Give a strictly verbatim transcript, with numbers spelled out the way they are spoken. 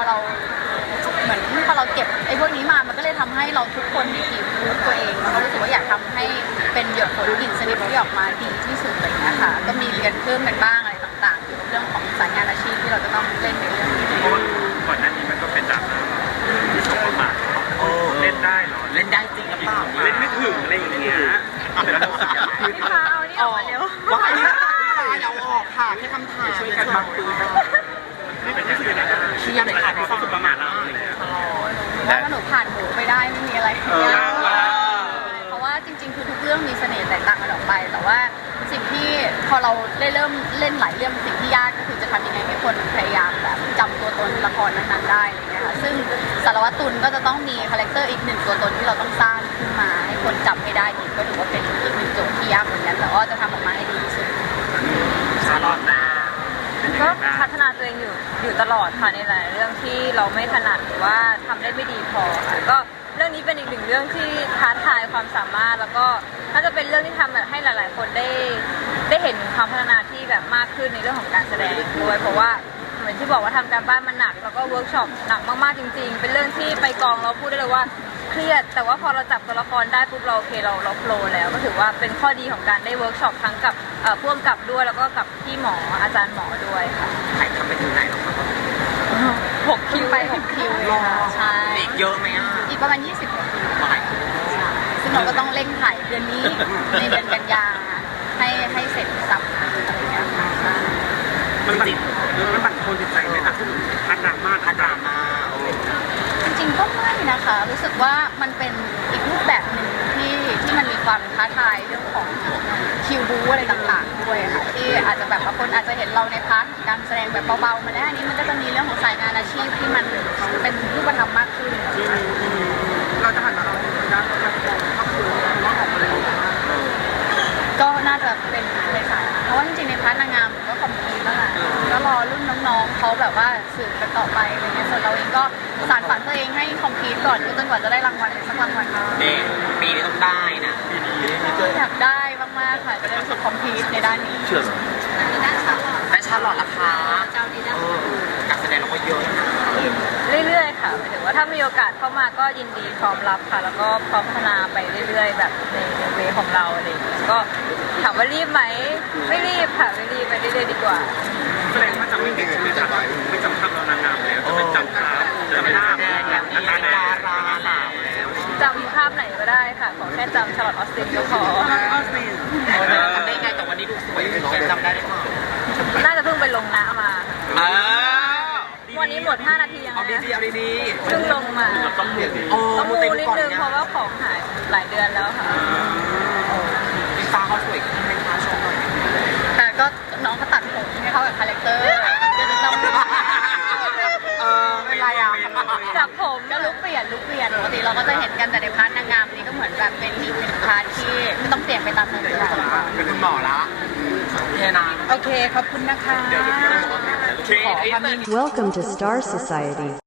เราเหมือนพอเราเก็บไอ้พวกนี้มามันก็เลยทำให้เราทุกคนมีทีมรู้ตัวเองแล้วก็รู้สึกว่าอยากทำให้เป็นหยดฝนกลิ่นสนิทที่ออกมาดีที่สุดเลยนะคะก็มีเรียนเพิ่มกันบ้างอะไรต่างๆเกี่ยวกับเรื่องของสายงานอาชีพที่เราจะต้องเล่นในเรื่องนี้เพราะว่าก่อนหน้านี้มันก็เป็นดราม่าที่สมประมาทเล่นได้เหรอเล่นได้จริงหรือเปล่าเล่นไม่ถึงอะไรอย่างเงี้ยพี่ฟ้าเอานี่ออกมาเร็วว่าพี่ฟ้าเอาออกค่ะแค่คำถามช่วยกันบังปืนนี่เป็นยังไงนะเชียร์หน่อยค่ะพี่ฟ้าประมาทแล้วว่าหนูผ่านหนูไปได้ไม่มีอะไรเพราะว่าจริงๆคือทุกเรื่องมีเสน่ห์แตกต่างกันออกไปแต่ว่าสิ่งที่พอเราได้เริ่มเล่นหลายเรื่องสิ่งที่ยากก็คือจะทำยังไงให้คนพยายามแบบจำตัวตนละครนั้นๆได้อะไรเงี้ยค่ะซึ่งสารวัตรตุลก็จะต้องมีคาแรคเตอร์อีกหนึ่งตัวตนที่เราต้องสร้างขึ้นมาให้คนจำให้ได้อีกก็ถือว่าเป็นอีกหนึ่งโจทย์ที่ยากเหมือนกันแต่ว่าจะทำออกมาให้ดีที่สุดชาลอตนะก็พัฒนาตัวเองอยู่อยู่ตลอดค่ะในหลายเรื่องที่เราไม่ถนัดหรือว่าทำได้ไม่ดีพอค่ะก็เรื่องนี้เป็นอีกหนึ่งเรื่องที่ท้าทายความสามารถแล้วก็น่าจะเป็นเรื่องที่ทำแบบให้หลายๆคนได้ได้เห็นความพัฒนาที่แบบมากขึ้นในเรื่องของการแสดงด้วยเพราะว่าเหมือนที่บอกว่าทำการบ้านมันหนักแล้วก็เวิร์กช็อปหนักมากๆจริงๆเป็นเรื่องที่ไปกองเราพูดได้เลยว่าเครียดแต่ว่าพอเราจับตัวละครได้ปุ๊บเราโอเคเราเราโฟล์แล้วก็ถือว่าเป็นข้อดีของการได้เวิร์กช็อปทั้งกับพ่วงกับด้วยแล้วก็กับพี่หมออาจารย์หมอด้วยค่ะถ่ายทำไปถึงไหนแล้วครับหกคิวไปหกคิวเลยค่ะใช่อีกเยอะไหมอ่ะอีกประมาณยี่สิบกว่าคิวซึ่งเราก็ต้องเร่งถ่ายเดือนนี้ในเดือนกันยาให้ให้เสร็จสับอะไรอย่างเงี้ยค่ะมันติดมันบั่นทอนจิตใจไหมคะอันดราม่าอันดราม่าจริงๆก็ไม่นะคะรู้สึกว่ามันเป็นอีกรูปแบบหนึ่งที่ที่มันมีความท้าทายเรื่องของคิวบูอะไรต่างๆด้วยค่ะที่อาจจะแบบบางคนอาจจะเห็นเราในพาร์ทของการแสดงแบบเบาๆมาแล้วอันนี้มันก็จะมีเรื่องของสายงานอาชีพที่มันเป็นรูปธรรมมากขึ้นเราจะหันมาเราเป็นด้านการแสดงก็คือว่าออกมาเลยก็น่าจะเป็นในสายเพราะว่าจริงๆในพาร์ทนางงามก็คอมพลีทแล้วแหละก็รอรุ่นน้องๆเขาแบบว่าสืบกันต่อไปอะไรเงี้ยส่วนเราเองก็สานฝันตัวเองให้คอมพลีทก่อนจนกว่าจะได้รางวัลสักรางวัลนี่ปีนี้ต้องได้นะปีนี้อยากได้มากๆค่ะจะได้รู้สึกคอมพลีทในด้านนี้เชื่อแต่ชาลอตราคาการแสดงเราก็เยอะนะเรื่อยๆค่ะหมายถึงว่าถ้ามีโอกาสเข้ามาก็ยินดีพร้อมรับค่ะแล้วก็พร้อมพัฒนาไปเรื่อยๆแบบในในเวของเราอะไรอย่างเงี้ยก็ถามว่ารีบไหมไม่รีบค่ะไม่รีบไปเรื่อยๆดีกว่าแสดงว่าจำไม่ผิดใช่ไหมครับไม่จำภาพเรานางงามแล้วจะเป็นจำภาพจะเป็นภาพดาราสาวแล้วจำภาพไหนก็ได้ค่ะขอแค่จำชาร์ลอตออสตินก็พอออสตินทำได้ไงแต่วันนี้ดูสวยจำได้หรือเปล่าน่าจะเพิ่งไปลงน้ำมาวันนี้หมดห้านาทียังไงเอาดีๆเอาดีๆเพิ่งลงมาต้องมูต้องมูนิดนึงเพราะว่าของหายหลายเดือนแล้วค่ะพี่ฟ้าเขาสวยขึ้นไหมคะชมหน่อยแต่ก็น้องเขาตัดผมให้เขากับคาแรคเตอร์ก็จะต้องเออเป็นไรอ่ะจากผมก็ลุกเปลี่ยนลุกเปลี่ยนปกติเราก็จะเห็นกันแต่ในพาร์ทนางงามนี้ก็เหมือนแบบเป็นอีกหนึ่งพาร์ทที่ไม่ต้องเปลี่ยนไปตามตัวละครเป็นคุณหมอละเทนานโอเคขอบคุณนะคะ Welcome to Star Society